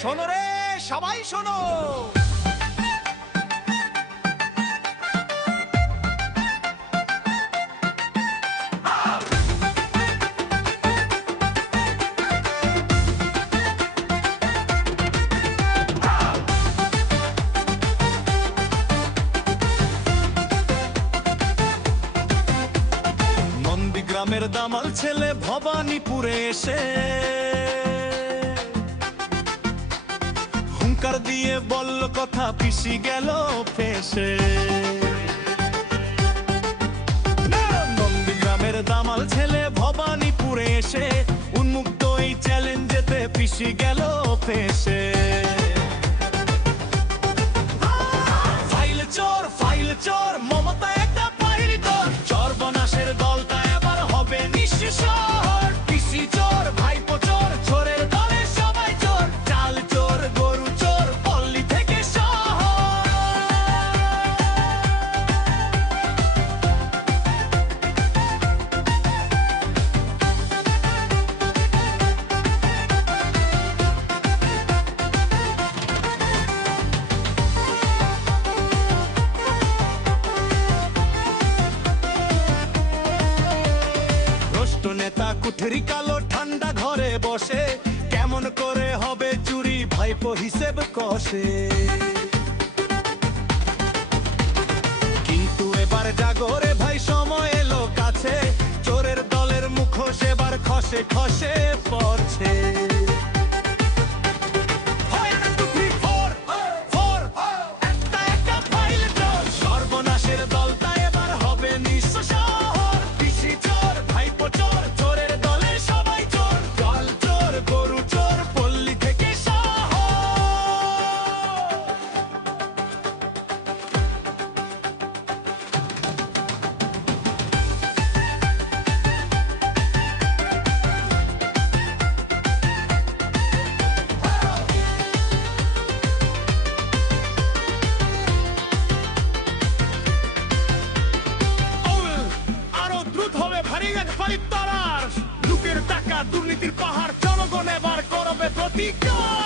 শোনো রে, সবাই শোনো। নন্দীগ্রামের দামাল ছেলে ভবানীপুরে এসে হুঙ্কার দিয়ে বলল কথা, পিসি গেল ফেসে। নন্দীগ্রামের দামাল ছেলে ভবানীপুরে এসে উন্মুক্ত এই চ্যালেঞ্জেতে পিসি গেল ফেসে। ফাইল চোর মমতা একটা ফাইল তোর, চরবনাশের দলটা এবার হবে নিঃস্ব শহর। পিসি চোর, ভাইপো চোর, চোরের দলে সবাই চোর, চাল চোর, গরু চোর, পল্লী থেকে শহর। নেতা কুঠরি কালো ঠান্ডা ঘরে বসে, কেমন করে হবে চুরি ভাইপো হিসেব কষে। কিন্তু এবার জাগরে ভাই, সময় এলো কাছে, চোরের দলের মুখোশ এবার খসে খসে পড়ছে। সর্বনাশের দলটা এবার হবে নিঃস্ব শহর। পিসি চোর, ভাইপো চোর, চোরের দলে সবাই চোর, জল চোর, গরু চোর, পল্লী থেকে লোকের টাকা, দুর্নীতির পাহাড়, জনগণ এবার করবে প্রতিকার।